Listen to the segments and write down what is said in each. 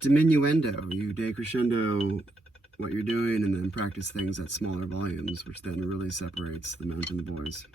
diminuendo. You decrescendo what you're doing and then practice things at smaller volumes, which then really separates the men from the boys.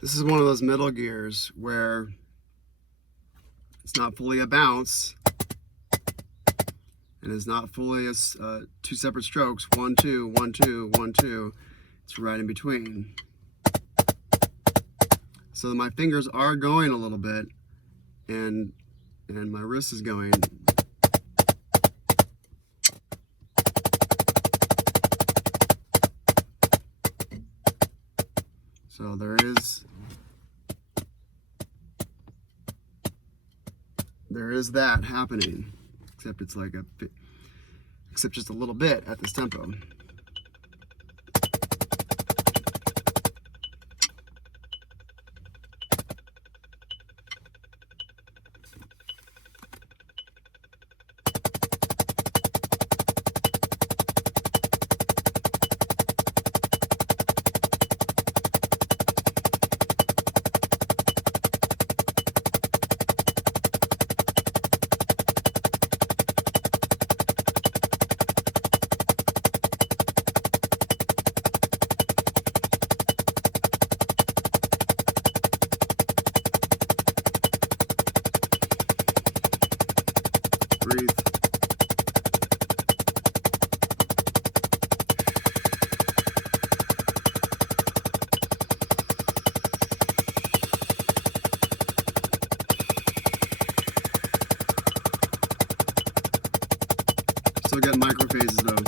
This is one of those middle gears where it's not fully a bounce and it's not fully a, two separate strokes, 1, 2, 1, 2, 1, 2. It's right in between. So my fingers are going a little bit and my wrist is going. So there is that happening, except it's like except just a little bit at this tempo. Breathe. Still get microphases though.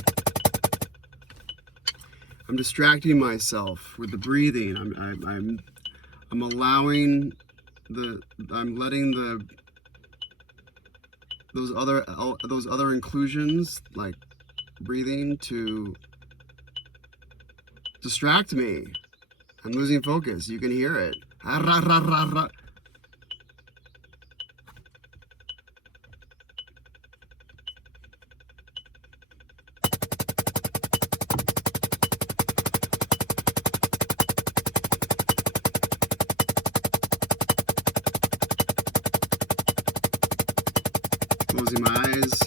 I'm distracting myself with the breathing. I'm allowing I'm letting those other inclusions, like breathing, to distract me. I'm losing focus. You can hear it. Closing my eyes,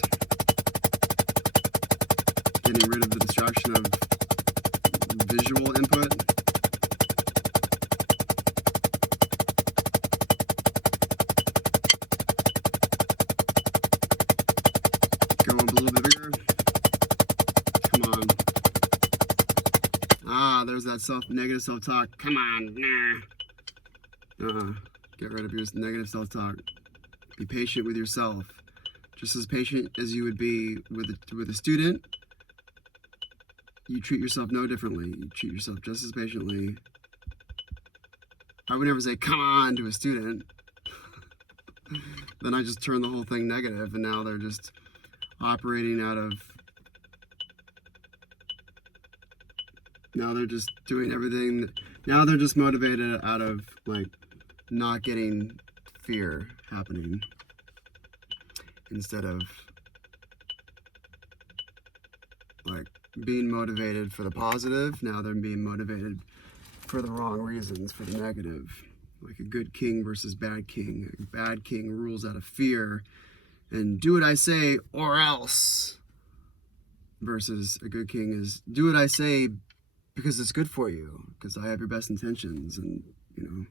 getting rid of the distraction of visual input. Go a little bit bigger. Come on. Ah, there's that negative self-talk. Come on. Nah. Get rid of your negative self-talk. Be patient with yourself. Just as patient as you would be with a student, you treat yourself no differently. You treat yourself just as patiently. I would never say, come on, to a student. Then I just turn the whole thing negative, and now they're just operating out of, now they're just doing everything, now they're just motivated out of, like, not getting fear happening. Instead of like being motivated for the positive, now they're being motivated for the wrong reasons, for the negative. Like a good king versus bad king. A bad king rules out of fear and do what I say or else. Versus a good king is do what I say because it's good for you, because I have your best intentions, and you know.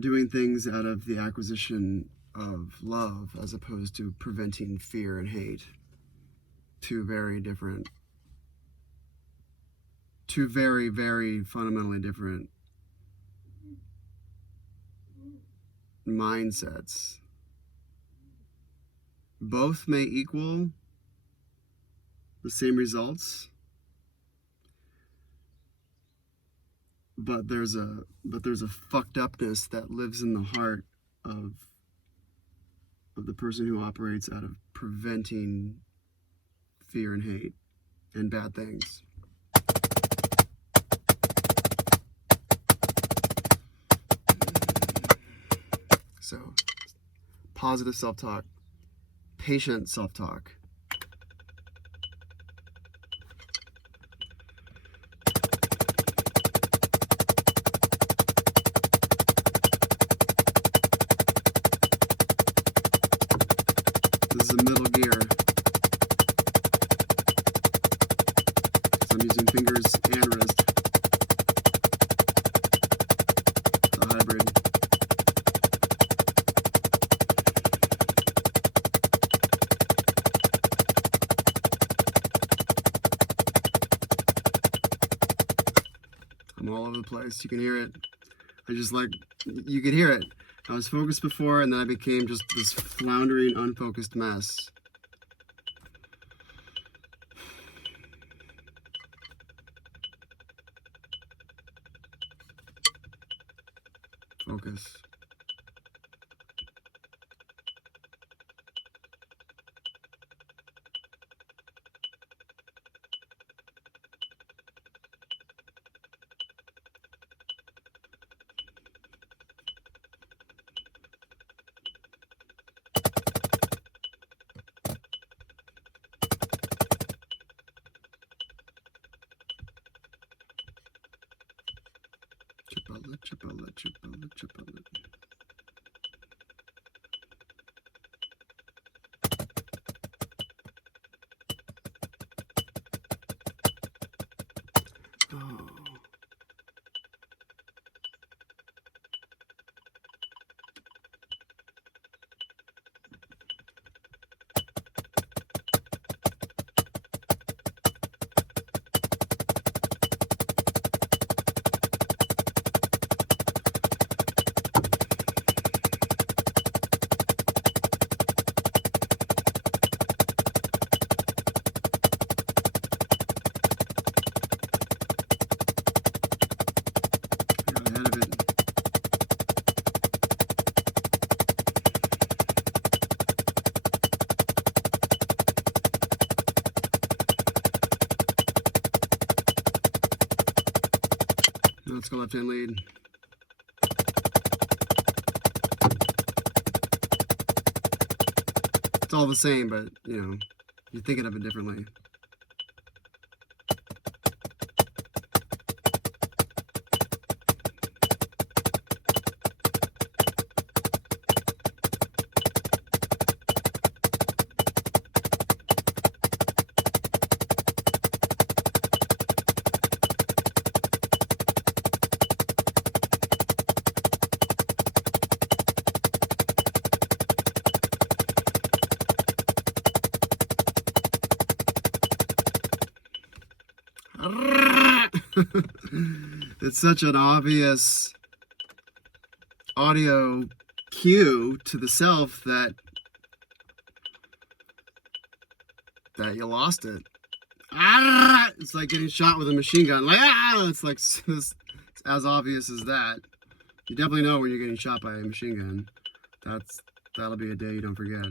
Doing things out of the acquisition of love as opposed to preventing fear and hate. Two very, very fundamentally different mindsets. Both may equal the same results, but there's a fucked upness that lives in the heart of the person who operates out of preventing fear and hate and bad things. So, positive self-talk, patient self-talk. This is a middle gear. So I'm using fingers and wrist. The hybrid. I'm all over the place. You can hear it. You could hear it. I was focused before, and then I became just this floundering, unfocused mess. Focus. Chipala. Oh. Let's go left-hand lead. It's all the same, but, you know, you're thinking of it differently. It's such an obvious audio cue to the self that you lost it. It's like getting shot with a machine gun. Like, it's as obvious as that. You definitely know when you're getting shot by a machine gun. That'll be a day you don't forget.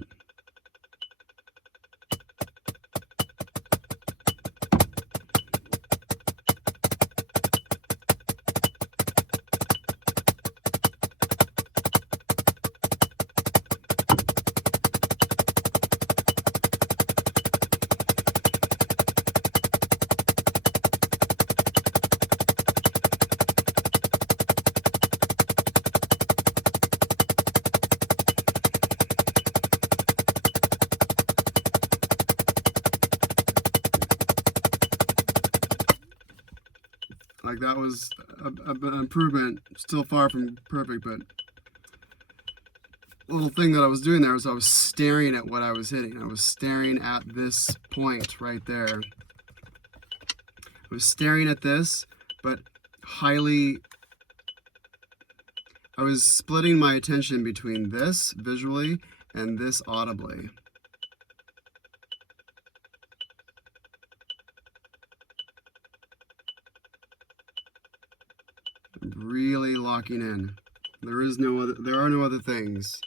Like, that was an improvement. Still far from perfect, but little thing that I was doing there was I was staring at what I was hitting. I was staring at this point right there. I was staring at this, but I was splitting my attention between this visually and this audibly. I'm really locking in. There are no other things.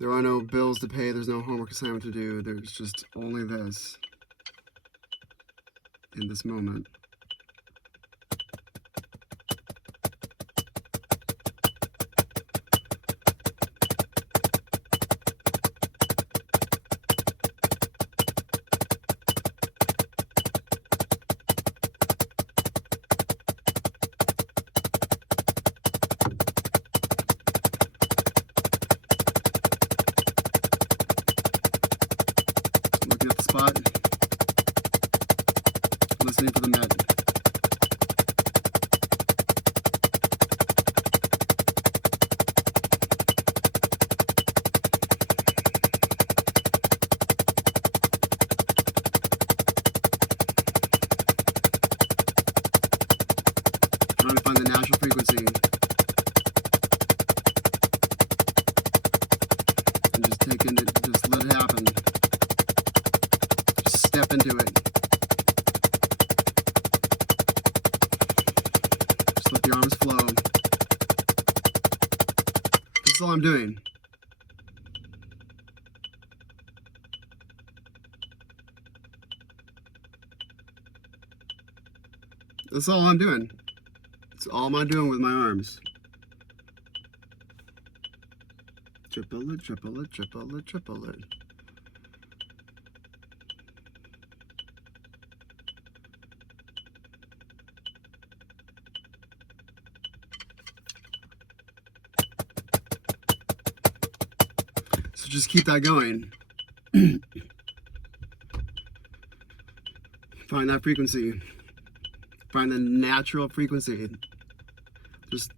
There are no bills to pay, there's no homework assignment to do, there's just only this in this moment. Looking at the spot, listening for the met. Trying to find the natural frequency. And just let it happen. Just step into it. Just let the arms flow. That's all I'm doing. That's all I'm doing. That's all I'm doing with my arms. Triple it, triple it, triple it, triple it. So just keep that going. Find that frequency. Find the natural frequency. Just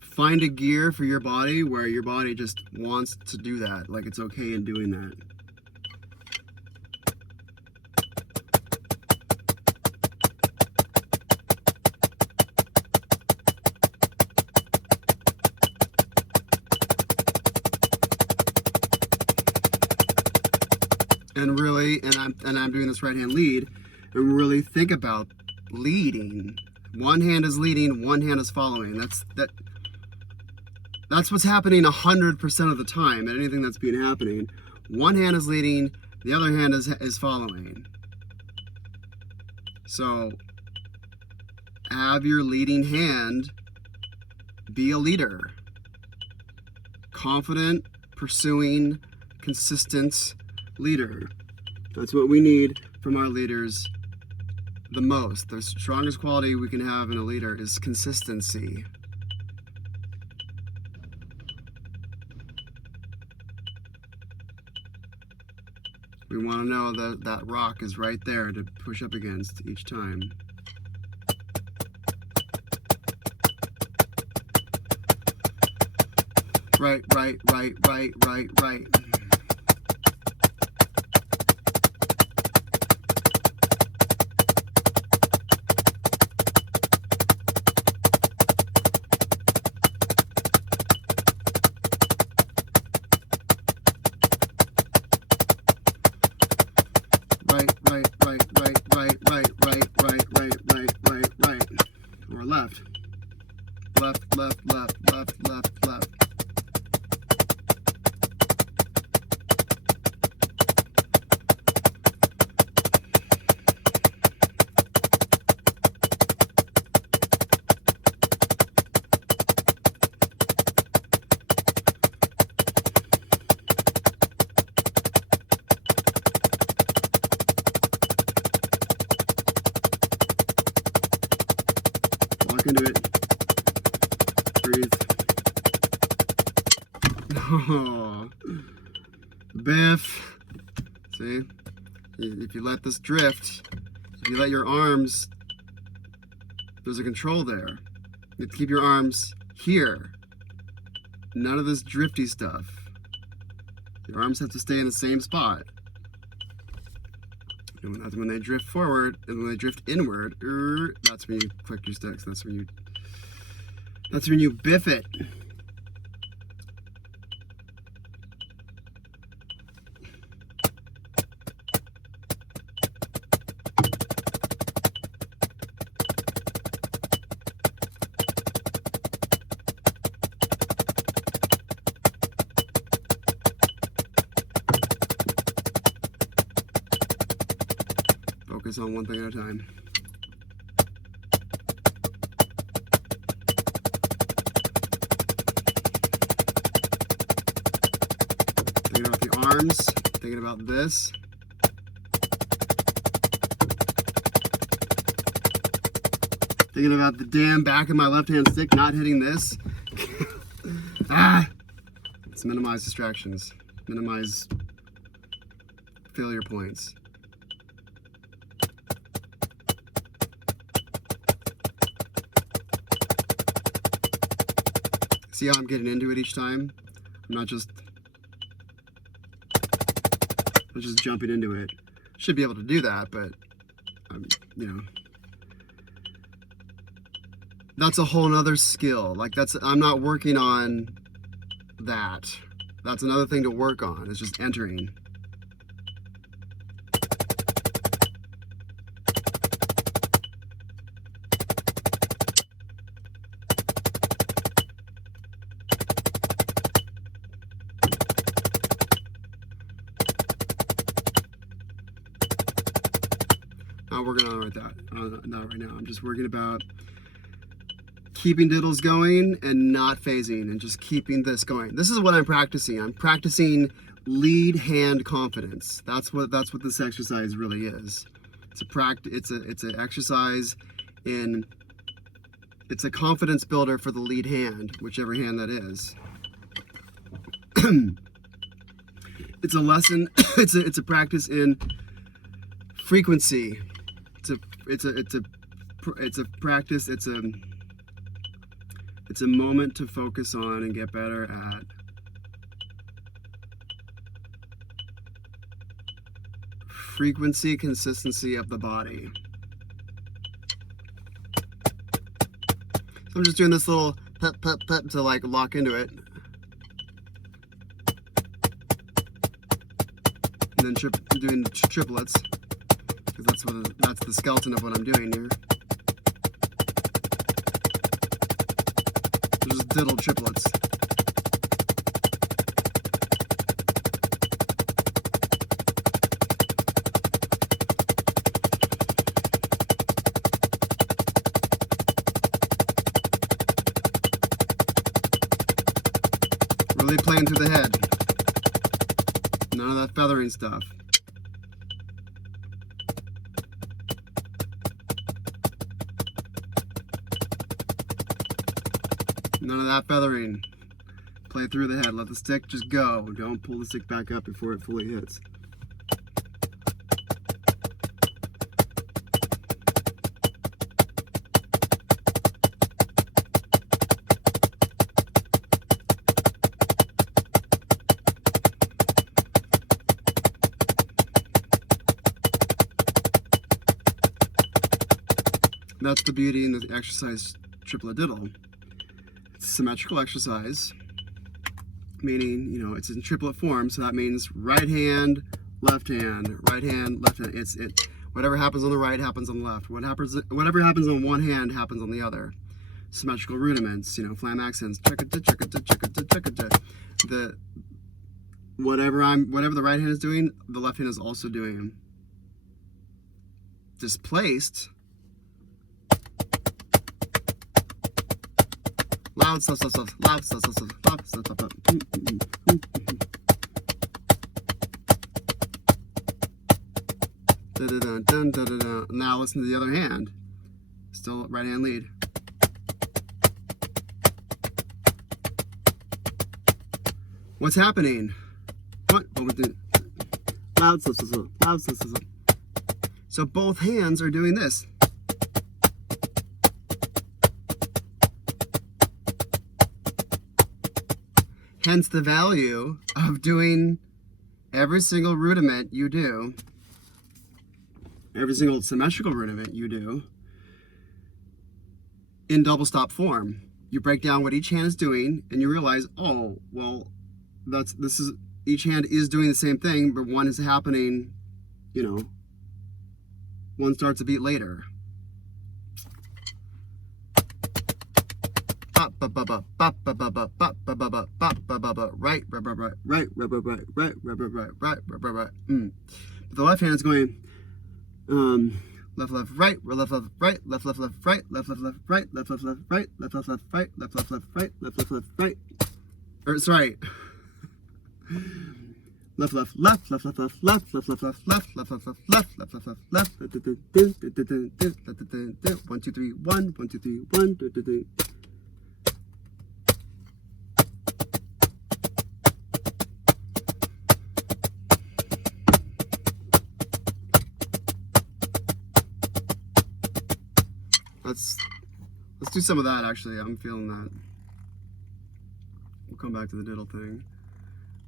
find a gear for your body where your body just wants to do that. Like it's okay in doing that. And really, and I'm doing this right hand lead, and really think about leading. One hand is leading, one hand is following. That's what's happening 100% of the time at anything that's been happening. One hand is leading, the other hand is following. So have your leading hand be a leader. Confident, pursuing, consistent leader. That's what we need from our leaders the most. The strongest quality we can have in a leader is consistency. We want to know that that rock is right there to push up against each time. Right, right, right, right, right, right. Or left. Left, left, left, left, left, left. Walk into it. Breathe. Oh, Biff. See? If you let this drift, if you let your arms, there's a control there. You have to keep your arms here. None of this drifty stuff. Your arms have to stay in the same spot. And when they drift forward and when they drift inward, that's when you click your sticks. That's when you biff it. Focus on one thing at a time. Thinking about the arms, thinking about this. Thinking about the damn back of my left-hand stick not hitting this. Let's minimize distractions. Minimize failure points. See how I'm getting into it each time? I'm not just jumping into it. Should be able to do that, but you know, that's a whole nother skill. Like I'm not working on that. That's another thing to work on. It's just entering. Not working on that. Not right now. I'm just working about keeping diddles going and not phasing, and just keeping this going. This is what I'm practicing. I'm practicing lead hand confidence. That's what this exercise really is. It's an exercise in. It's a confidence builder for the lead hand, whichever hand that is. It's a lesson. It's a practice in frequency. It's a practice. It's a moment to focus on and get better at. Frequency, consistency of the body. So I'm just doing this little pep, pep, pep to like lock into it. And then doing triplets. Because that's the skeleton of what I'm doing here. Just diddle triplets. Really playing through the head. None of that feathering stuff. None of that feathering. Play through the head. Let the stick just go. Don't pull the stick back up before it fully hits. That's the beauty in the exercise triplet diddle. It's a symmetrical exercise, meaning, you know, it's in triplet form, so that means right hand, left hand, right hand, left hand. Whatever happens on the right happens on the left. Whatever happens on one hand happens on the other. Symmetrical rudiments, you know, flam accents. Whatever the right hand is doing, the left hand is also doing. Displaced. Loud stuff, loud stuff, loud stuff. Now listen to the other hand. Still right hand lead. What's happening? What? Loud stuff, loud stuff. So both hands are doing this. Hence the value of doing every single rudiment you do, every single symmetrical rudiment you do, in double stop form. You break down what each hand is doing, and you realize, oh, well, each hand is doing the same thing, but one is happening, you know, one starts a beat later. Right. The left hand is going left, left, right, left, left, right, left, left, left, right, left, left, left, right, left, left, left, right, left, left, left, right, left, left, left, right, left, left, left, right. Or sorry. Left, left, left, left, left, left, left, left, left, left, left, left, left, left, left, left, left, left. 1, 2, 3, 1, 1, 2, 3, 1. Let's do some of that, actually. I'm feeling that. We'll come back to the diddle thing.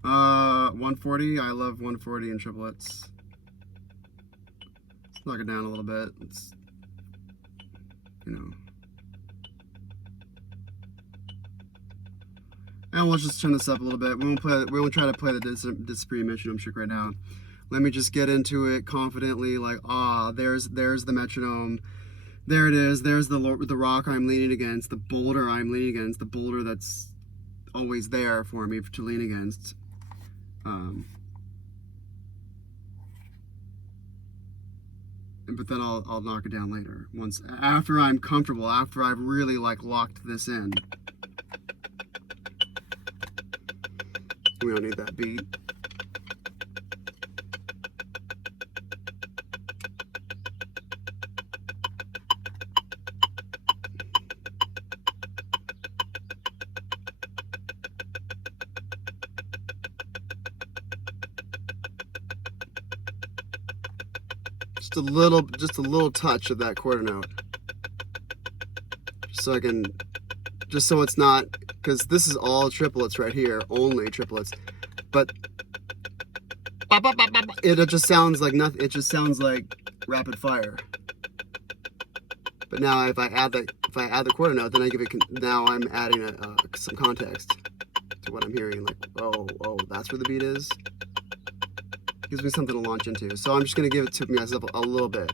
140. I love 140 in triplets. Let's knock it down a little bit. Let's, you know. And let's just turn this up a little bit. We won't try to play the discrete metronome trick right now. Let me just get into it confidently, like, there's the metronome. There it is. There's the rock I'm leaning against, the boulder I'm leaning against, the boulder that's always there for me to lean against. But then I'll knock it down later. After I'm comfortable, after I've really like locked this in. We don't need that beat. Just a little touch of that quarter note, so it's not, because this is all triplets right here, only triplets, but it just sounds like nothing. It just sounds like rapid fire. But now if I add the quarter note, then now I'm adding some context to what I'm hearing. Like, oh, that's where the beat is. Gives me something to launch into. So I'm just going to give it to myself a little bit.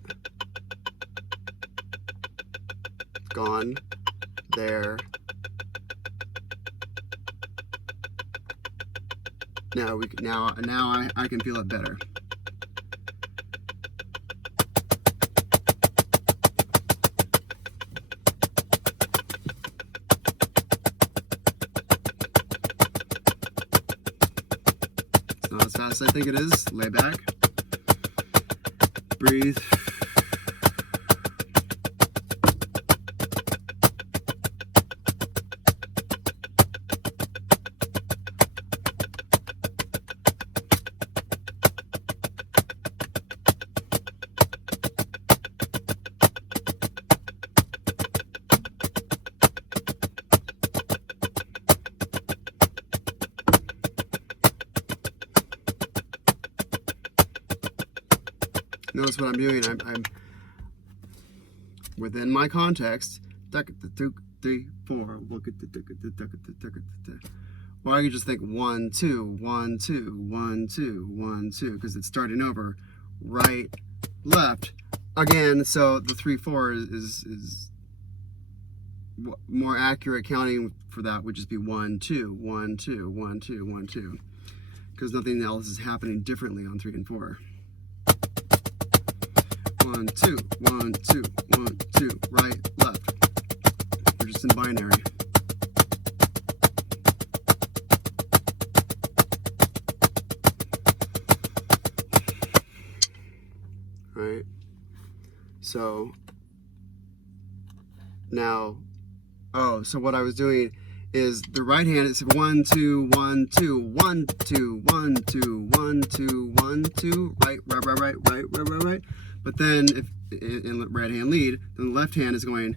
Gone. There. Now I can feel it better. Not as fast as I think it is. Lay back. Breathe. Notice what I'm doing. I'm within my context. 2, 3, 4. Look at the. Or I could just think 1, 2, 1, 2, 1, 2, 1, 2, because it's starting over. Right, left, again. So the 3, 4 is more accurate counting for that would just be 1, 2, 1, 2, 1, 2, 1, 2, because nothing else is happening differently on 3 and 4. 1, 2, 1, 2, 1, 2, right, left. We're just in binary. Right? So now, so what I was doing is the right hand is 1, 2, 1, 2, 1, 2, 1, 2, 1, 2, 1, 2, right, right, right, right, right, right, right, right. But then if in right hand lead, then the left hand is going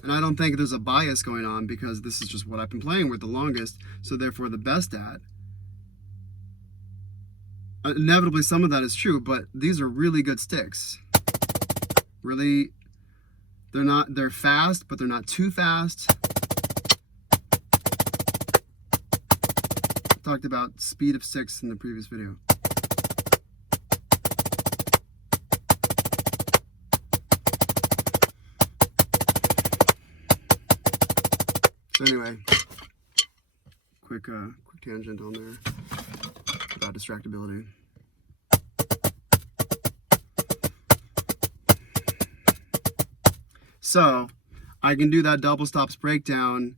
And I don't think there's a bias going on because this is just what I've been playing with the longest, so therefore the best at. Inevitably some of that is true, but these are really good sticks. Really, they're fast, but they're not too fast. Talked about speed of sticks in the previous video. So anyway, quick tangent on there about distractibility. So I can do that double stops breakdown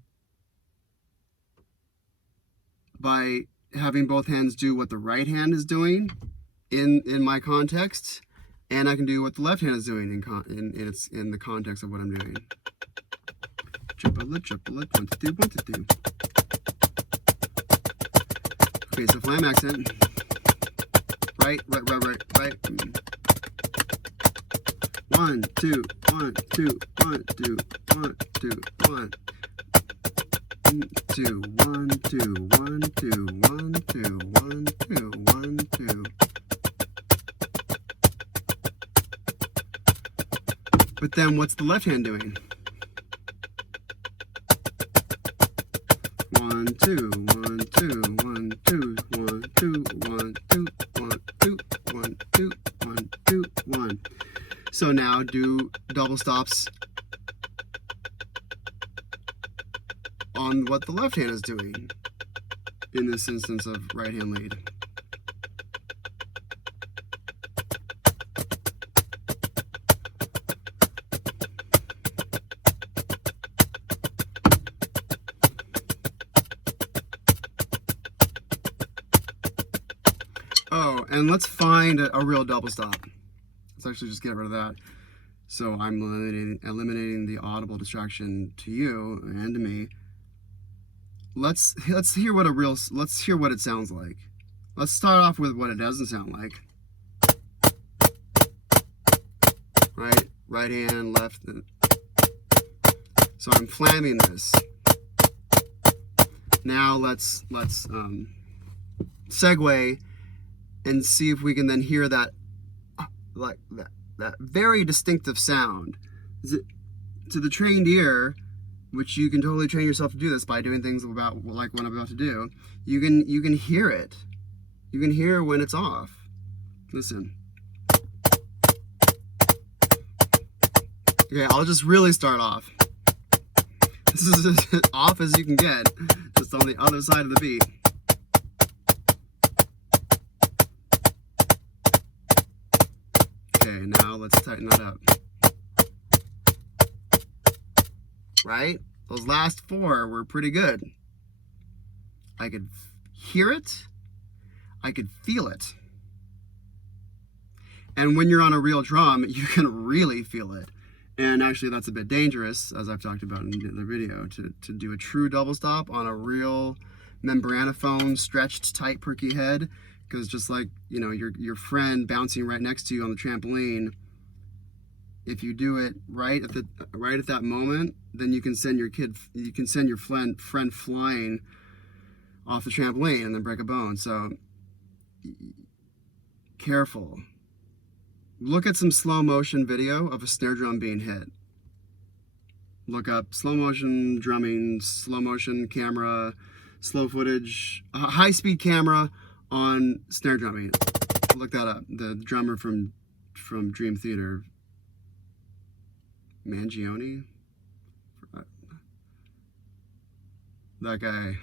by having both hands do what the right hand is doing in my context, and I can do what the left hand is doing in the context of what I'm doing. Triple it, 1 to 2, 1 to 2. Okay, so flam accent. Right. 1, 2, 1, 2, 1, 2, 1, 2, 1. 2, 1, 2, 1, 2, 1, 2, 1, 2, 1, 2. But then what's the left hand doing? 1, 2, 1, 2, 1, 2, 1, 2, 1, 2, 1, 2, 1, 2, 1, 2, 1. So now do double stops on what the left hand is doing in this instance of right hand lead. Oh, and let's find a real double stop. Let's actually just get rid of that. So I'm eliminating the audible distraction to you and to me. Let's hear what it sounds like. Let's start off with what it doesn't sound like. Right hand, left. So I'm flamming this. Now let's segue and see if we can then hear that that very distinctive sound. To the trained ear, which you can totally train yourself to do this by doing things about like what I'm about to do, you can hear it. You can hear when it's off. Listen. Okay, I'll just really start off. This is as off as you can get, just on the other side of the beat. Okay, now let's tighten that up. Right? Those last 4 were pretty good. I could hear it. I could feel it. And when you're on a real drum, you can really feel it. And actually that's a bit dangerous, as I've talked about in the other video, to do a true double stop on a real membranophone, stretched, tight, perky head. Because just like, you know, your friend bouncing right next to you on the trampoline, if you do it right at that moment, then you can send your friend flying off the trampoline and then break a bone. So careful. Look at some slow motion video of a snare drum being hit. Look up slow motion drumming, slow motion camera, slow footage, high speed camera on snare drumming. Look that up. The drummer from Dream Theater, Mangione, that guy.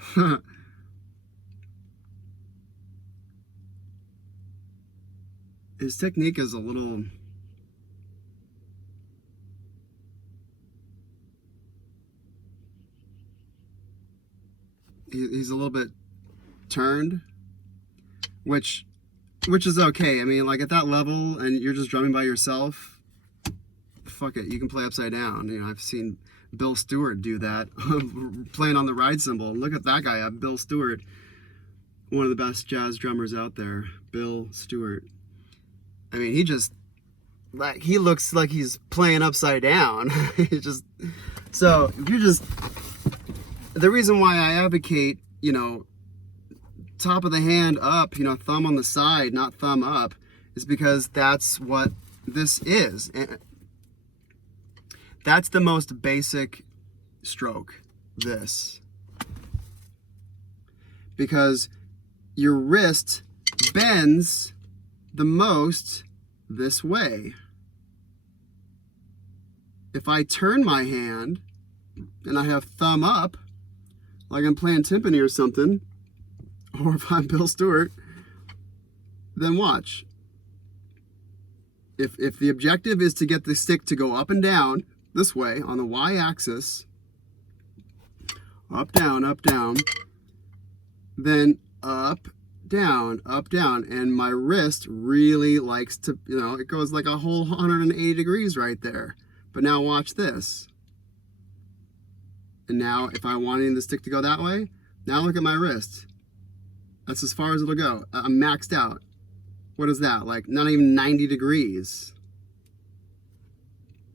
His technique is a little, he's a little bit turned, which is okay. I mean, like at that level and you're just drumming by yourself, fuck it, you can play upside down. You know, I've seen Bill Stewart do that playing on the ride cymbal. Look at that guy, Bill Stewart, one of the best jazz drummers out there, Bill Stewart. I mean, he looks like he's playing upside down. He just So if you just, the reason why I advocate, top of the hand up, thumb on the side, not thumb up, is because that's what this is. And that's the most basic stroke, this. Because your wrist bends the most this way. If I turn my hand and I have thumb up, like I'm playing timpani or something, or if I'm Bill Stewart, then watch. If the objective is to get the stick to go up and down this way on the y-axis, up, down, then up, down, and my wrist really likes to, it goes like a whole 180 degrees right there. But now watch this. And now if I'm wanting the stick to go that way, now look at my wrist. That's as far as it'll go. I'm maxed out. What is that? Like not even 90 degrees.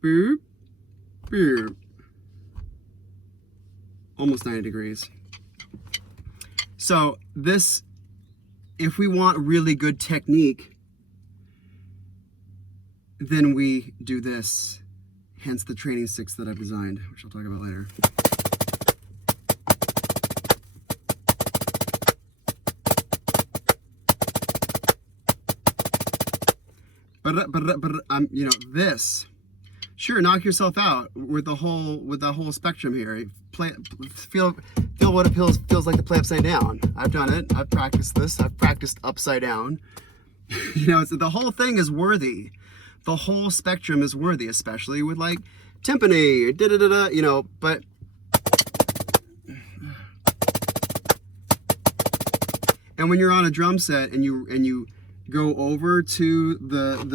Boop, boop. Almost 90 degrees. So this, if we want really good technique, then we do this. Hence the training sticks that I've designed, which I'll talk about later. But this. Sure, knock yourself out with the whole spectrum here. Feel what it feels like to play upside down. I've done it. I've practiced this. I've practiced upside down. The whole thing is worthy. The whole spectrum is worthy, especially with like timpani, but and when you're on a drum set and you go over to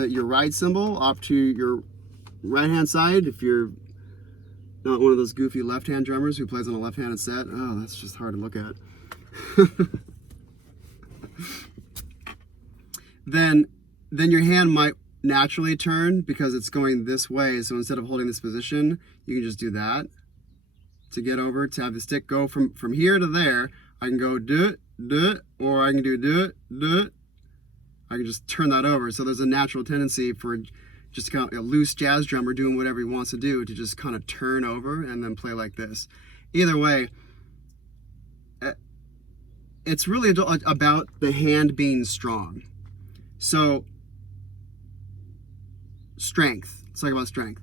your ride cymbal off to your right hand side, if you're not one of those goofy left hand drummers who plays on a left handed set, oh, that's just hard to look at. then your hand might naturally turn because it's going this way. So instead of holding this position, you can just do that to get over, to have the stick go from here to there. I can go do it, or I can do it. I can just turn that over. So there's a natural tendency for just kind of a loose jazz drummer doing whatever he wants to do to just kind of turn over and then play like this. Either way, it's really about the hand being strong. So strength. Let's talk about strength.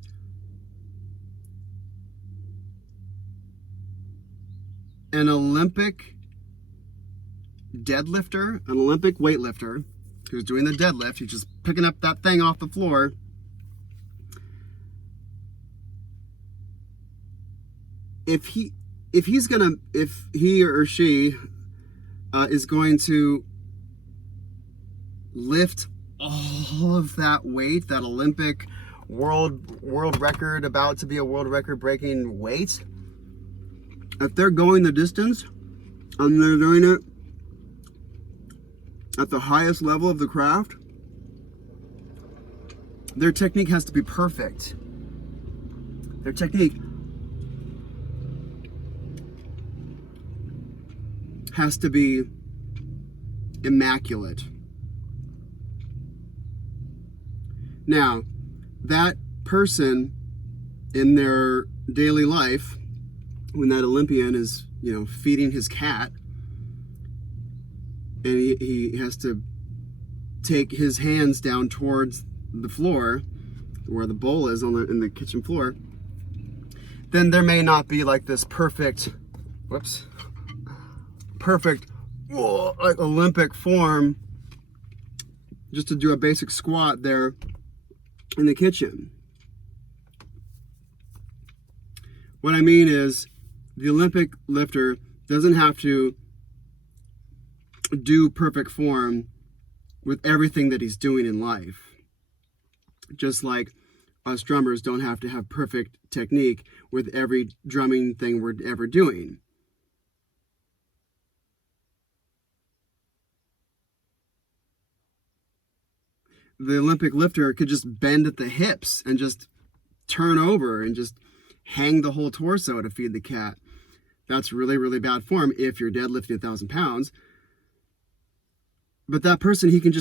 An Olympic deadlifter, an Olympic weightlifter who's doing the deadlift, he's just picking up that thing off the floor. If he or she is going to lift all of that weight, that Olympic world record, about to be a world record breaking weight, if they're going the distance and they're doing it at the highest level of the craft, their technique has to be perfect. Their technique has to be immaculate. Now, that person in their daily life, when that Olympian is, feeding his cat, and he has to take his hands down towards the floor, where the bowl is in the kitchen floor, then there may not be like this perfect like Olympic form just to do a basic squat there in the kitchen. What I mean is, the Olympic lifter doesn't have to do perfect form with everything that he's doing in life. Just like us drummers don't have to have perfect technique with every drumming thing we're ever doing. The Olympic lifter could just bend at the hips and just turn over and just hang the whole torso to feed the cat. That's really, really bad form if you're deadlifting 1,000 pounds. But that person, he can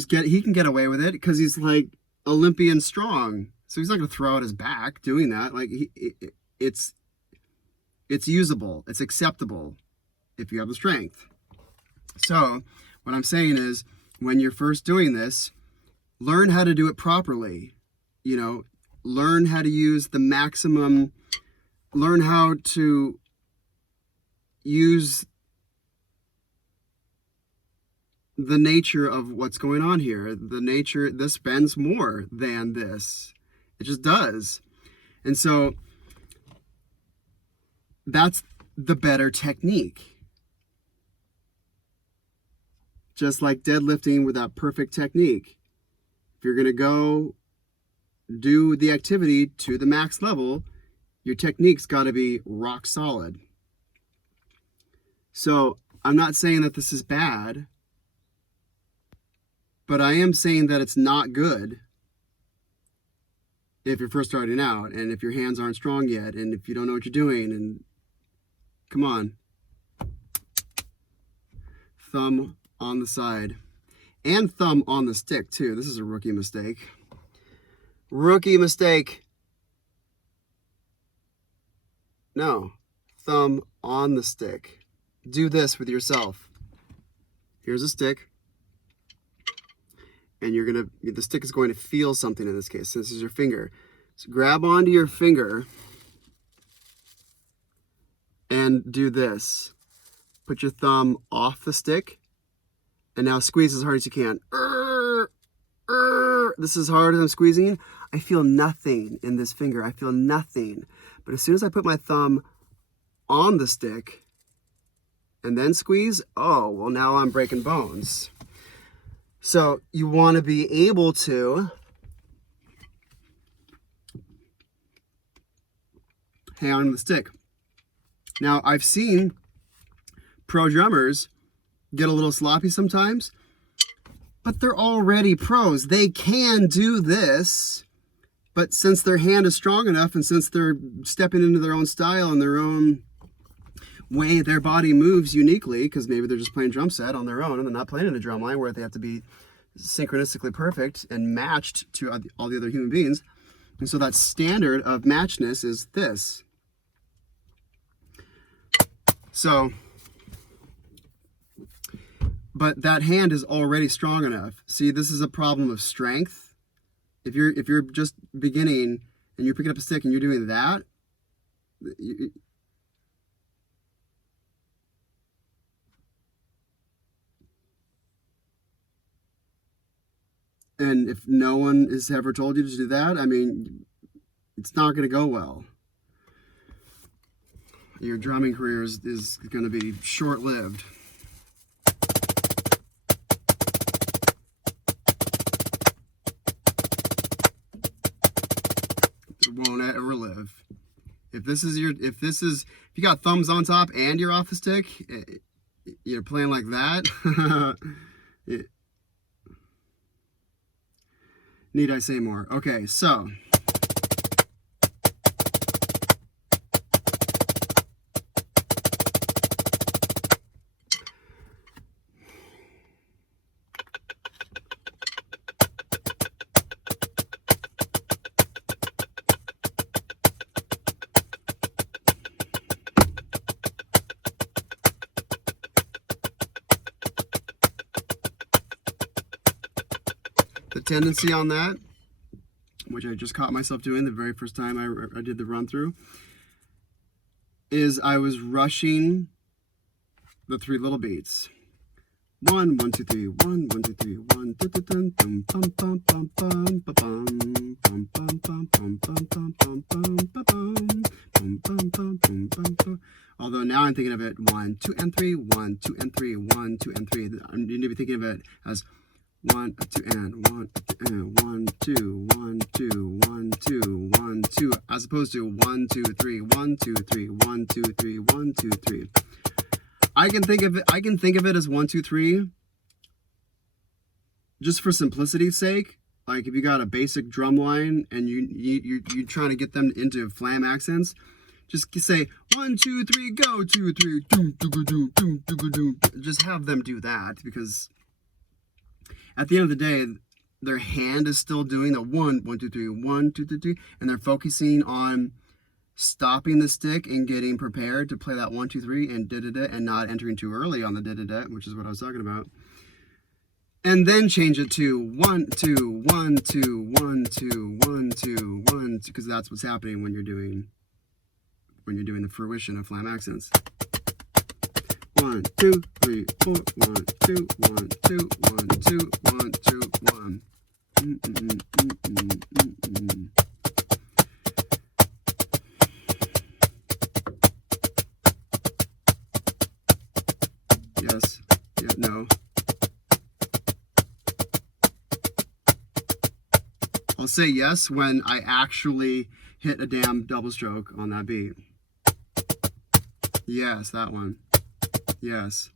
get away with it because he's like Olympian strong. So he's not going to throw out his back doing that. Like it's usable. It's acceptable if you have the strength. So what I'm saying is, when you're first doing this, learn how to do it properly. You know, learn how to use the maximum, learn how to use the nature of what's going on here. The nature, this bends more than this. It just does. And so that's the better technique. Just like deadlifting with that perfect technique. If you're going to go do the activity to the max level, your technique's got to be rock solid. So I'm not saying that this is bad, but I am saying that it's not good if you're first starting out, and if your hands aren't strong yet, and if you don't know what you're doing. And come on, thumb on the side, and thumb on the stick too. This is a rookie mistake. Rookie mistake. No, thumb on the stick. Do this with yourself. Here's a stick, and the stick is going to feel something in this case. This is your finger. So grab onto your finger and do this. Put your thumb off the stick, and now squeeze as hard as you can. This is harder than I'm squeezing. I feel nothing in this finger. I feel nothing. But as soon as I put my thumb on the stick and then squeeze, oh, well, now I'm breaking bones. So you want to be able to hang on to the stick. Now, I've seen pro drummers get a little sloppy sometimes, but they're already pros. They can do this, but since their hand is strong enough, and since they're stepping into their own style and their own way their body moves uniquely, because maybe they're just playing drum set on their own and they're not playing in a drum line where they have to be synchronistically perfect and matched to all the other human beings. And so that standard of matchness is this. So, but that hand is already strong enough. See, this is a problem of strength. If you're just beginning and you're picking up a stick and you're doing that, and if no one has ever told you to do that, I mean, it's not going to go well. Your drumming career is going to be short-lived. It won't ever live. If you got thumbs on top and you're off the stick, you're playing like that. Need I say more? Okay, so the tendency on that, which I just caught myself doing the very first time I did the run through, is I was rushing the 3 little beats. 1, 1, 2, 3, 1, 1, 2, 3, 1, dun, dun, dun, dun, pum, pum, pum, pum, pum, pum, pum, pum, pum, pum, pum, pum, pum, pum, pum, pum, pum, pum, pum. Although now I'm thinking of it 1, 2, and 3, 1, 2, and 3, 1, 2, and 3. I need to be thinking of it as 1, 2, and 1, 1, 2, 1, 2, 1, 2, 1, 2, as opposed to 1, 2, 3, 1, 2, 3, 1, 2, 3, 1, 2, 3. I can think of it as 1, 2, 3, just for simplicity's sake. Like if you got a basic drum line and you're trying to get them into flam accents, Just say 1, 2, 3, go, 2, 3, doom, doom, doom, doom, doom, doom. Just have them do that, because at the end of the day, their hand is still doing the 1, 1, 2, 3, 1, 2, 3, 3, and they're focusing on stopping the stick and getting prepared to play that 1, 2, 3 and da-da-da, and not entering too early on the da-da-da, which is what I was talking about. And then change it to 1, 2, 1, 2, 1, 2, 1, 2, 1, because that's what's happening when you're doing the fruition of flam accents. 1, 2, 3, 4, 1, 2, 1, 2, 1, 2, 1, 2, 1. Yes. Yeah, no. I'll say yes when I actually hit a damn double stroke on that beat. Yes, that one. Yes.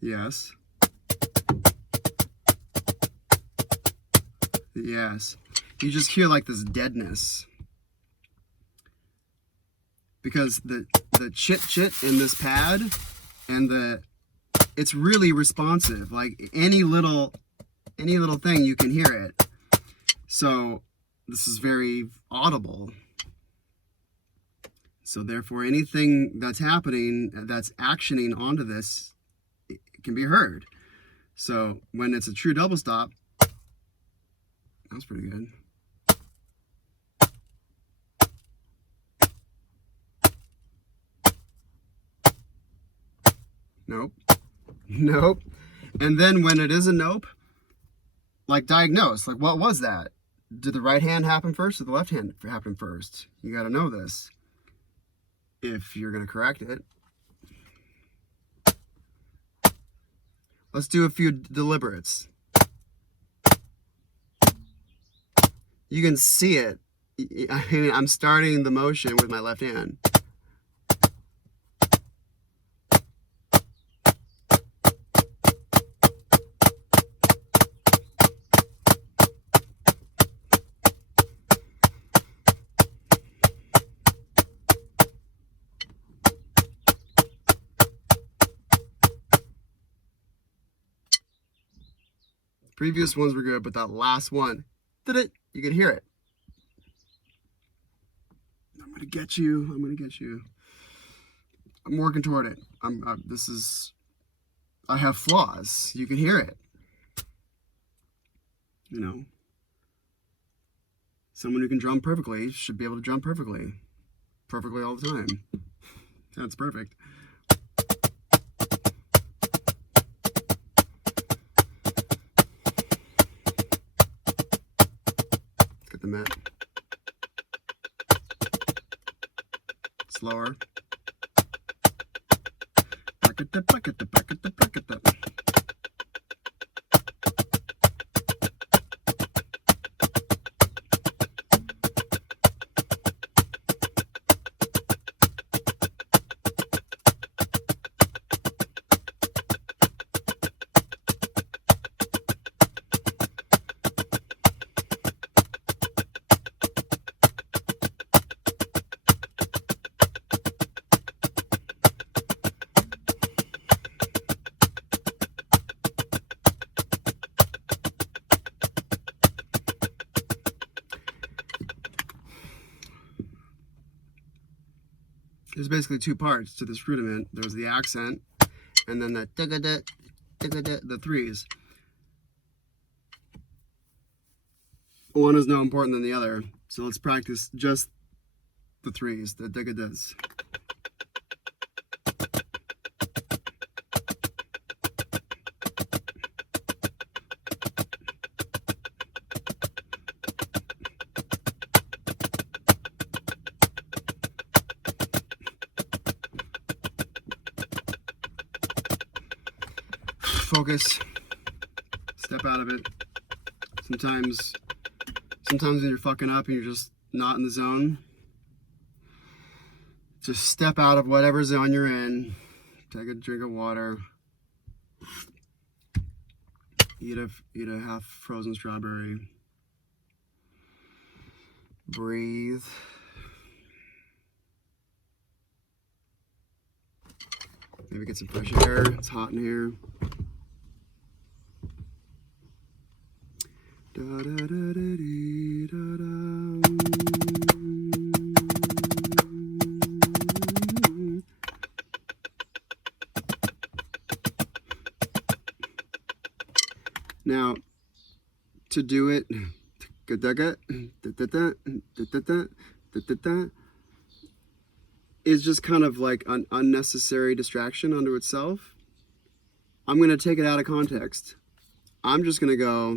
Yes. Yes. You just hear like this deadness. Because the chit in this pad and it's really responsive. Like any little thing you can hear it. So this is very audible. So therefore anything that's happening, that's actioning onto this, it can be heard. So when it's a true double stop, that's pretty good. Nope. Nope. And then when it is a nope, like diagnose, like what was that? Did the right hand happen first or the left hand happen first? You got to know this if you're going to correct it. Let's do a few deliberates. You can see it. I mean, I'm starting the motion with my left hand. Previous ones were good, but that last one, you could hear it. I'm gonna get you. I'm gonna get you. I'm working toward it. I have flaws. You can hear it. You know, someone who can drum perfectly should be able to drum perfectly all the time. That's perfect. The mat. Slower. There's basically two parts to this rudiment. There's the accent, and then the threes. One is no important than the other, so let's practice just the threes, the digga-das. Focus. Step out of it. Sometimes when you're fucking up and you're just not in the zone, just step out of whatever zone you're in. Take a drink of water. Eat a half frozen strawberry. Breathe. Maybe get some fresh air. It's hot in here. Da, da, da, da, dee, da, da. Now, to do it, is just kind of like an unnecessary distraction unto itself. I'm going to take it out of context. I'm just going to go.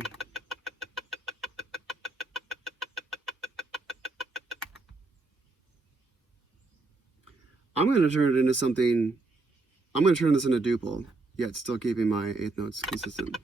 I'm going to turn it into something. I'm going to turn this into duple, yet still keeping my eighth notes consistent.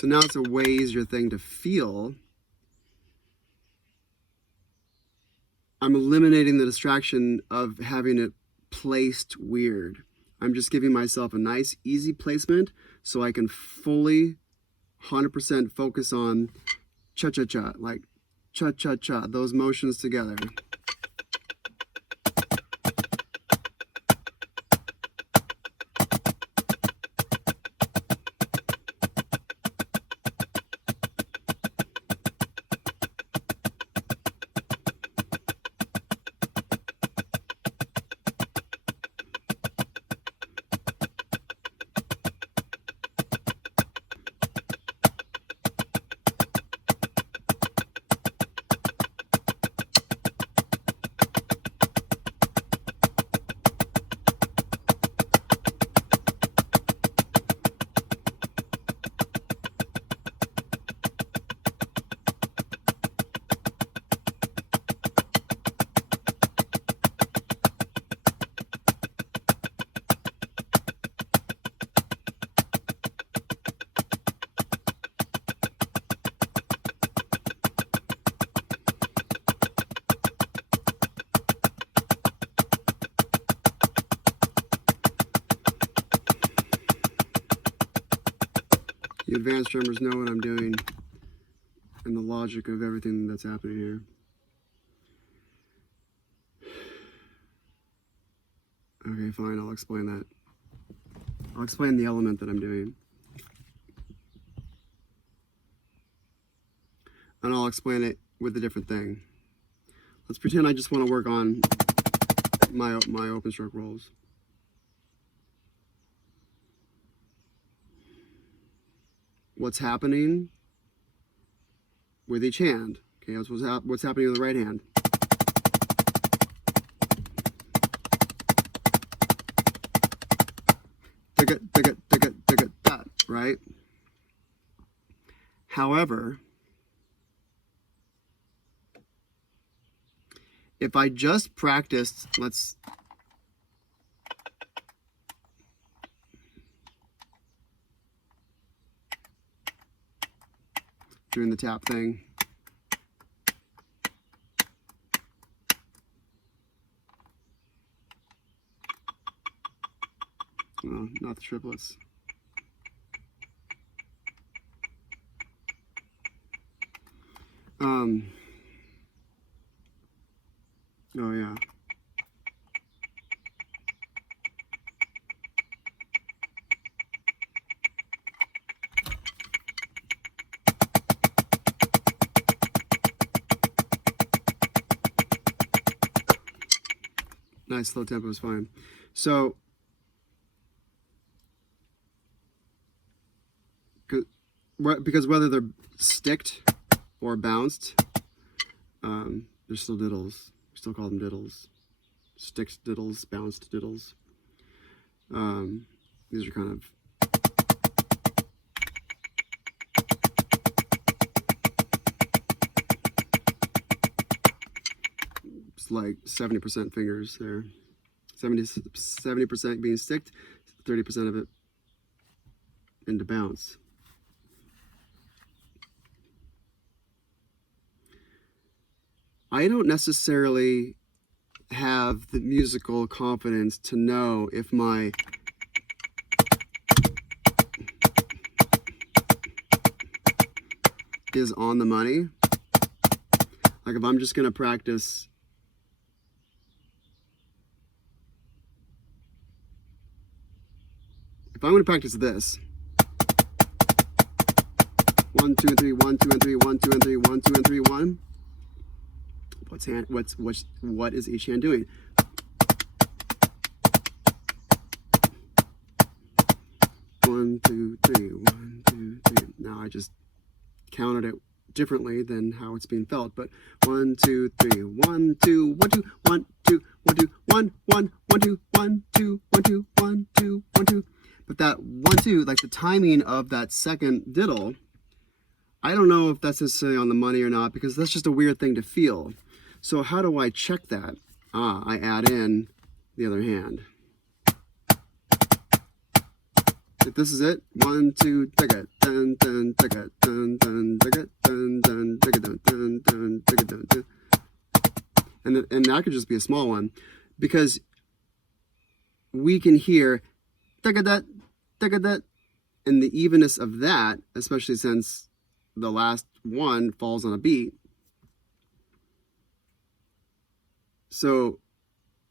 So now it's a way easier thing to feel. I'm eliminating the distraction of having it placed weird. I'm just giving myself a nice, easy placement so I can fully 100% focus on cha-cha-cha, like cha-cha-cha, those motions together. You advanced drummers know what I'm doing and the logic of everything that's happening here. Okay, fine, I'll explain that. I'll explain the element that I'm doing. And I'll explain it with a different thing. Let's pretend I just want to work on my open stroke rolls. What's happening with each hand? Okay, what's happening with the right hand? That, right? However, if I just practiced, doing the tap thing. No, not the triplets. Oh yeah. Nice, slow tempo is fine. So, because whether they're sticked or bounced, they're still diddles. We still call them diddles. Sticked diddles, bounced diddles. These are kind of it's like 70% fingers there. 70% being sticked, 30% of it into bounce. I don't necessarily have the musical confidence to know if my is on the money. Like if I'm just going to practice this 1 2 and 3 1 2 and 3 1 2 and 3 1 2 and 3 1, what is each hand doing? One, two, three, 1 2 3. Now I just counted it differently than how it's being felt, but 1 2 3 1 2 1 2 1 2 1 2 1 1 1 2 1 2 1 2 1 2 1 2. But that 1 2, like the timing of that second diddle, I don't know if that's necessarily on the money or not, because that's just a weird thing to feel. So how do I check that? I add in the other hand. If this is it, 1 2 dun dun dun dun dun dun dun dun dun dun dun dun, and that could just be a small one, because we can hear that, and the evenness of that, especially since the last one falls on a beat. So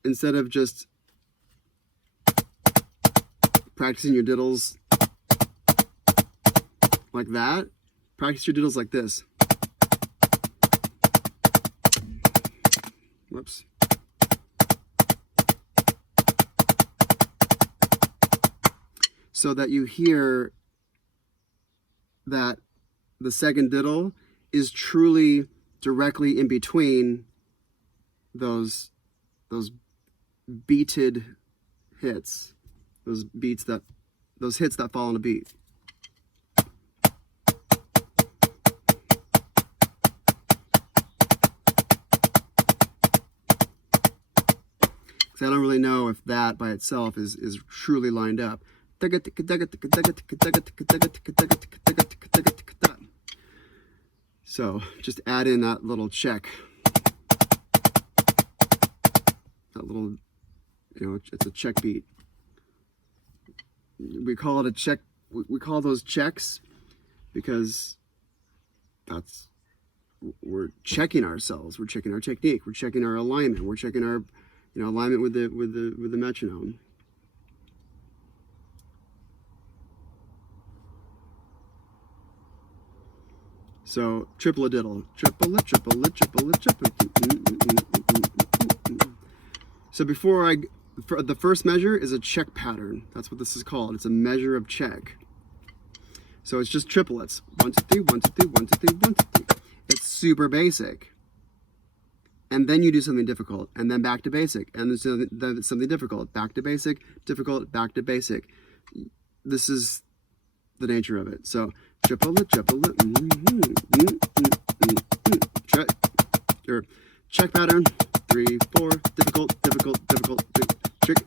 instead of just practicing your diddles like that, practice your diddles like this. Whoops. So that you hear that the second diddle is truly directly in between those beated hits, those hits that fall on a beat. Because I don't really know if that by itself is truly lined up. So just add in that little check. That little, it's a check beat. We call it a check. We call those checks because we're checking ourselves. We're checking our technique. We're checking our alignment. We're checking our, alignment with the metronome. So triple-a-diddle, triple-a. So the first measure is a check pattern. That's what this is called. It's a measure of check. So it's just triplets. 1 2 3 1 2 3 1 2 3 1 2 3. It's super basic. And then you do something difficult, and then back to basic, and then something difficult, back to basic, difficult, back to basic. This is the nature of it. So triplet, check pattern, 3 4, difficult, trick,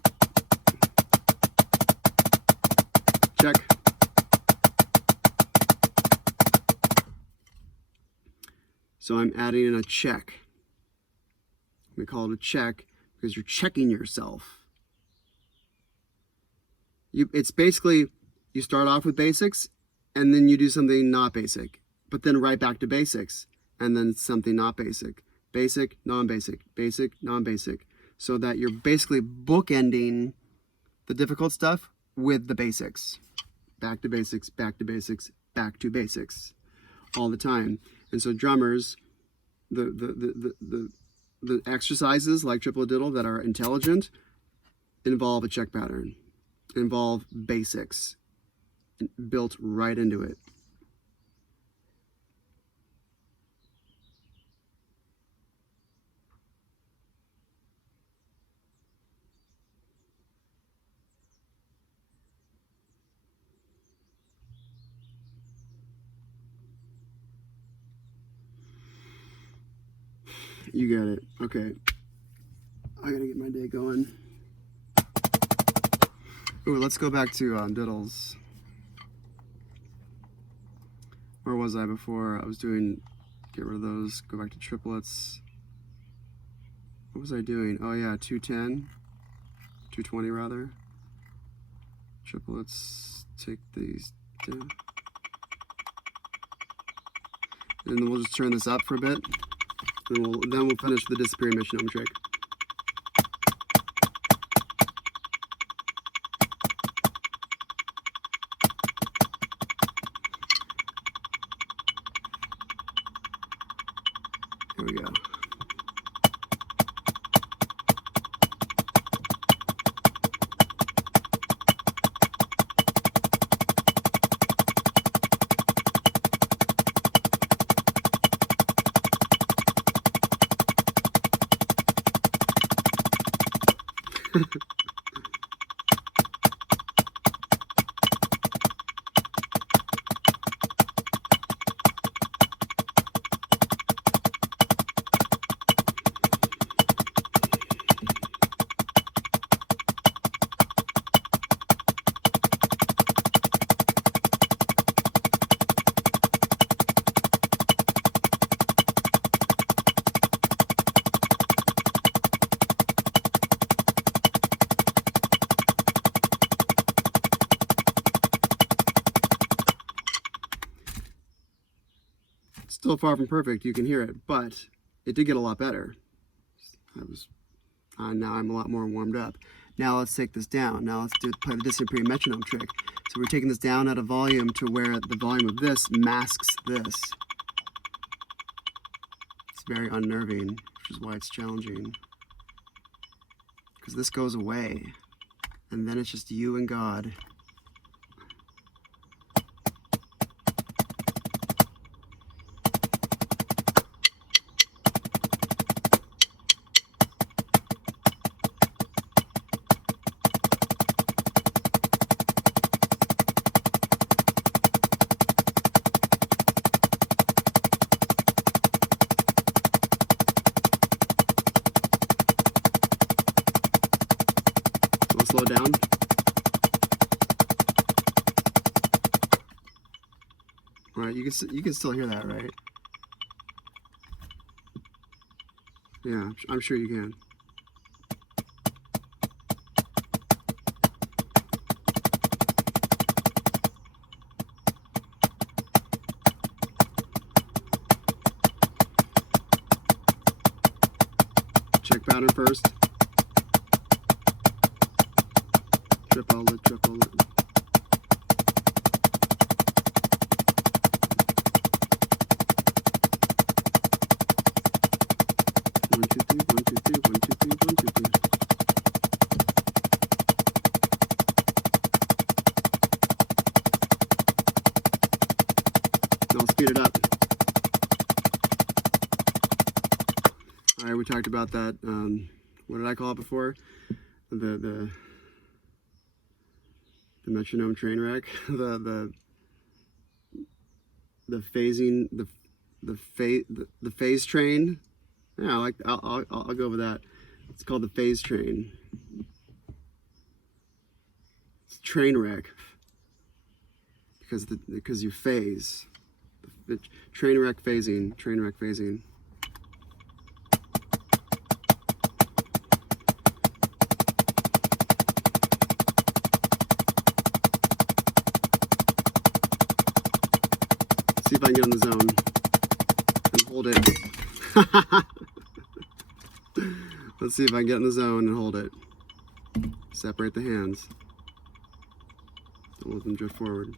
check. So I'm adding in a check. We call it a check because you're checking yourself. It's basically, you start off with basics and then you do something not basic, but then right back to basics and then something not basic. Basic, non-basic, basic, non-basic. So that you're basically bookending the difficult stuff with the basics. Back to basics, back to basics, back to basics. All the time. And so drummers, the exercises like triple diddle that are intelligent involve a check pattern, involve basics built right into it. You get it. Okay. I gotta get my day going. Ooh, let's go back to diddles. Where was I before? I was doing, get rid of those, go back to triplets. What was I doing? Oh yeah, 210, 220 rather. Triplets, take these down. And then we'll just turn this up for a bit. And then we'll finish the disappearing metronome trick. Here we go. Still far from perfect, you can hear it, but it did get a lot better. Now I'm a lot more warmed up. Now let's take this down. Now let's play the disappearing metronome trick. So we're taking this down at a volume to where the volume of this masks this. It's very unnerving, which is why it's challenging. Because this goes away, and then it's just you and God. Slow down. All right, you can still hear that, right? Yeah, I'm sure you can. Check pattern first. Triplet. One, two, three, 1, 2, 3, 1, 2, 3, 1, 2, 3. Now I'll speed it up. All right, we talked about that. What did I call it before? The metronome train wreck, the phasing, the phase train. Yeah, I'll go with that. It's called the phase train. It's train wreck because you phase. The train wreck phasing. See if I can get in the zone and hold it. Let's see if I can get in the zone and hold it. Separate the hands. Don't let them drift forward.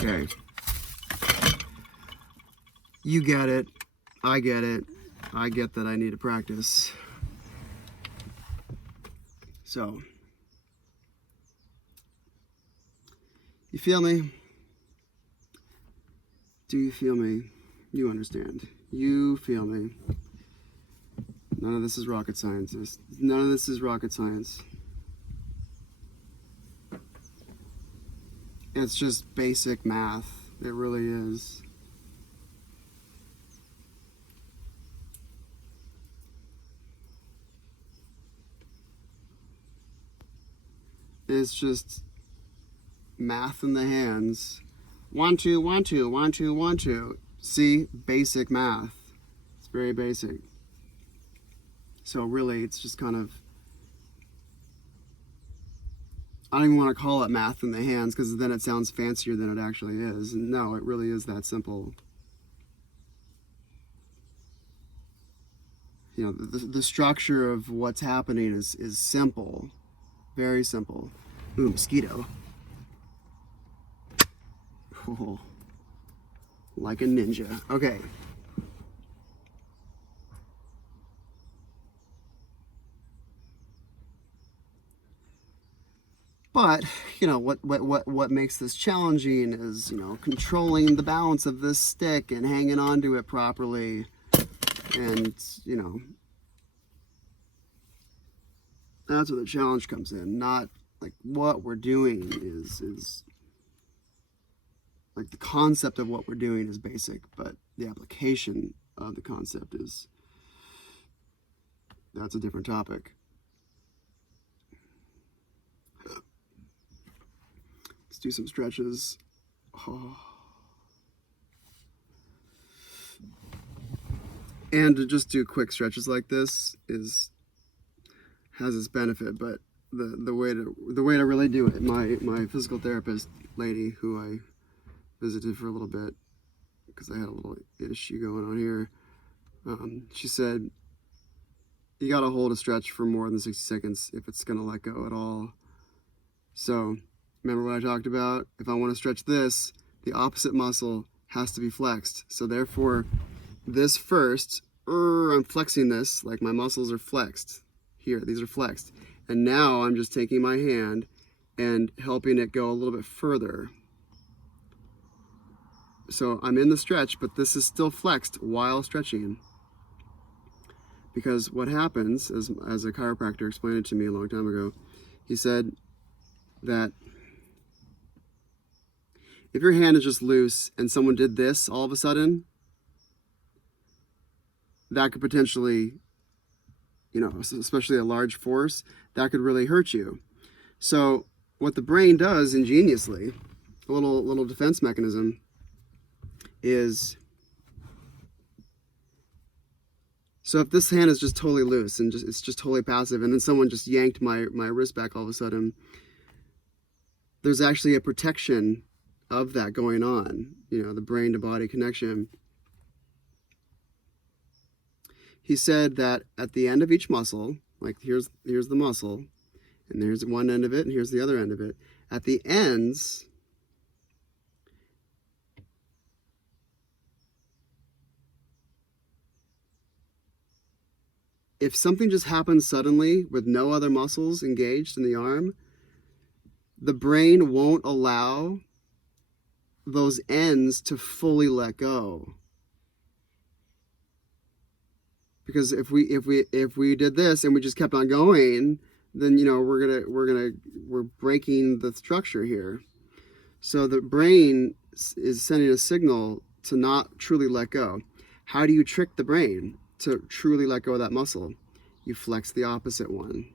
Okay. You get it. I get it. I get that I need to practice. So, you feel me? Do you feel me? You understand. You feel me. None of this is rocket science. None of this is rocket science. It's just basic math. It really is. It's just math in the hands. 1, 2, 1, 2, 1, 2, 1, 2. See, basic math. It's very basic. So really, it's just kind of, I don't even want to call it math in the hands because then it sounds fancier than it actually is. No, it really is that simple. You know, the structure of what's happening is simple. Very simple. Ooh, mosquito. Oh, like a ninja. Okay. But, you know, what makes this challenging is, you know, controlling the balance of this stick and hanging on to it properly. And, you know, that's where the challenge comes in. Not like what we're doing is like the concept of what we're doing is basic, but the application of the concept that's a different topic. Let's do some stretches. Oh. And to just do quick stretches like this has its benefit, but the way to really do it, my physical therapist lady who I visited for a little bit because I had a little issue going on here, she said you got to hold a stretch for more than 60 seconds if it's going to let go at all. So remember what I talked about? If I want to stretch this, the opposite muscle has to be flexed. So therefore, this first, I'm flexing this, like my muscles are flexed. Here, these are flexed. And now I'm just taking my hand and helping it go a little bit further. So I'm in the stretch, but this is still flexed while stretching. Because what happens, as a chiropractor explained it to me a long time ago, he said that if your hand is just loose and someone did this all of a sudden, that could potentially, you know, especially a large force, that could really hurt you. So what the brain does ingeniously, a little defense mechanism, is, so if this hand is just totally loose and it's just totally passive, and then someone just yanked my wrist back all of a sudden, there's actually a protection of that going on, you know, the brain to body connection. He said that at the end of each muscle, like here's the muscle, and there's one end of it, and here's the other end of it. At the ends, if something just happens suddenly with no other muscles engaged in the arm, the brain won't allow those ends to fully let go. Because if we did this and we just kept on going, then, you know, we're breaking the structure here. So the brain is sending a signal to not truly let go. How do you trick the brain to truly let go of that muscle? You flex the opposite one.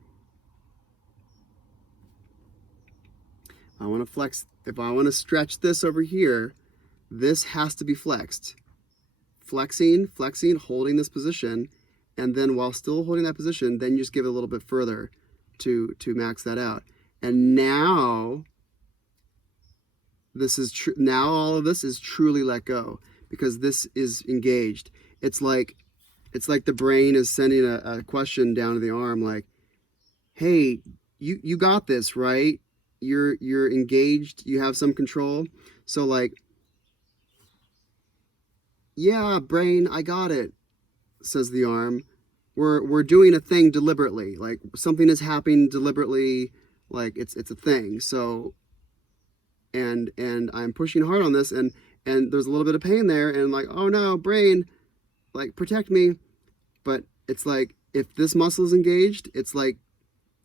If I want to stretch this over here, this has to be flexed. Flexing, holding this position, and then while still holding that position, then you just give it a little bit further to max that out. And now now all of this is truly let go because this is engaged. It's like the brain is sending a question down to the arm like, hey, you got this, right? you're engaged, you have some control. So like, yeah, brain, I got it, says the arm. We're doing a thing deliberately. Like something is happening deliberately, like it's a thing. So and I'm pushing hard on this, and there's a little bit of pain there, and like, oh no, brain, like protect me. But it's like, if this muscle is engaged, it's like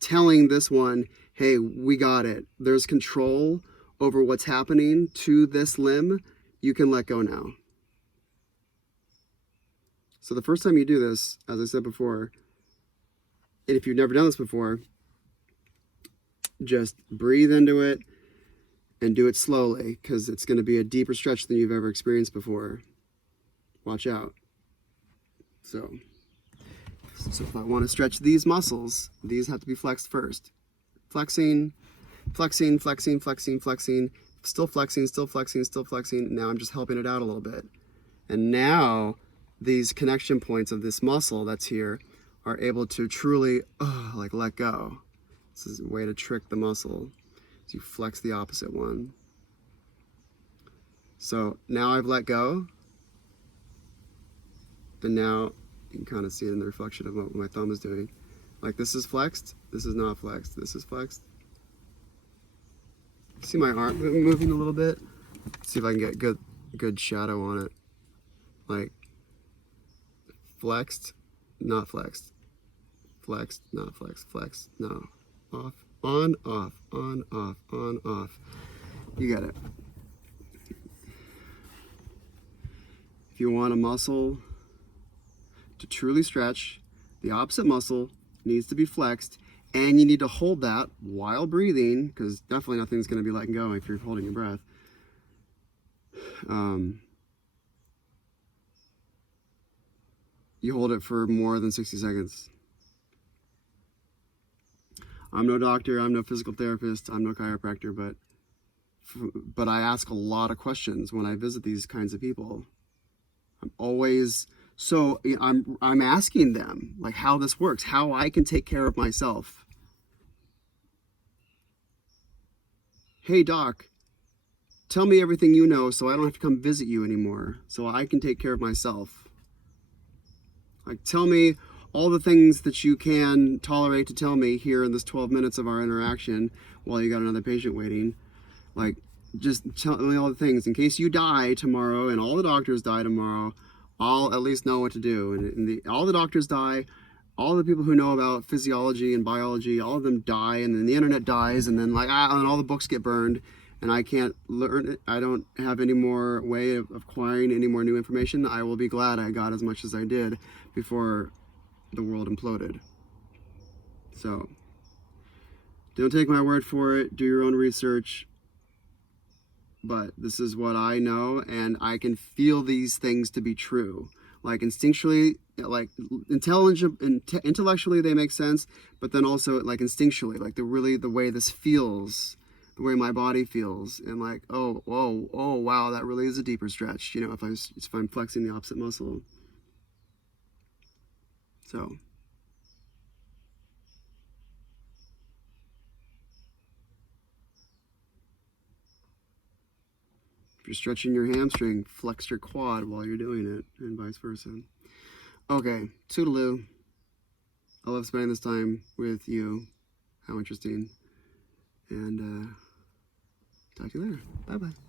telling this one, hey, we got it. There's control over what's happening to this limb. You can let go now. So the first time you do this, as I said before, and if you've never done this before, just breathe into it and do it slowly, because it's going to be a deeper stretch than you've ever experienced before. Watch out. So if I want to stretch these muscles, these have to be flexed first. Flexing, flexing, flexing, flexing, flexing, still flexing, still flexing, still flexing. Now I'm just helping it out a little bit. And now these connection points of this muscle that's here are able to truly like let go. This is a way to trick the muscle. So you flex the opposite one. So now I've let go, and now you can kind of see it in the reflection of what my thumb is doing. Like this is flexed, this is not flexed, this is flexed. See my arm moving a little bit? See if I can get good shadow on it. Like flexed, not flexed. Flexed, not flexed. Flexed, no. Off, on, off, on, off, on, off. You got it. If you want a muscle to truly stretch, the opposite muscle needs to be flexed, and you need to hold that while breathing, because definitely nothing's going to be letting go if you're holding your breath. You hold it for more than 60 seconds. I'm no doctor, I'm no physical therapist, I'm no chiropractor, but I ask a lot of questions when I visit these kinds of people. I'm asking them like how this works, how I can take care of myself. Hey doc, tell me everything you know so I don't have to come visit you anymore, so I can take care of myself. Like, tell me all the things that you can tolerate to tell me here in this 12 minutes of our interaction while you got another patient waiting. Like, just tell me all the things. In case you die tomorrow and all the doctors die tomorrow, I'll at least know what to do. And all the doctors die, all the people who know about physiology and biology, all of them die, and then the internet dies, and then and all the books get burned, and I can't learn it. I don't have any more way of acquiring any more new information. I will be glad I got as much as I did before the world imploded. So don't take my word for it. Do your own research. But this is what I know, and I can feel these things to be true. Like instinctually, like intellectually they make sense, but then also like instinctually, like the way this feels, the way my body feels, and like, oh wow, that really is a deeper stretch, you know, if I'm flexing the opposite muscle. So if you're stretching your hamstring, flex your quad while you're doing it, and vice versa. Okay, toodaloo. I love spending this time with you. How interesting. And talk to you later. Bye-bye.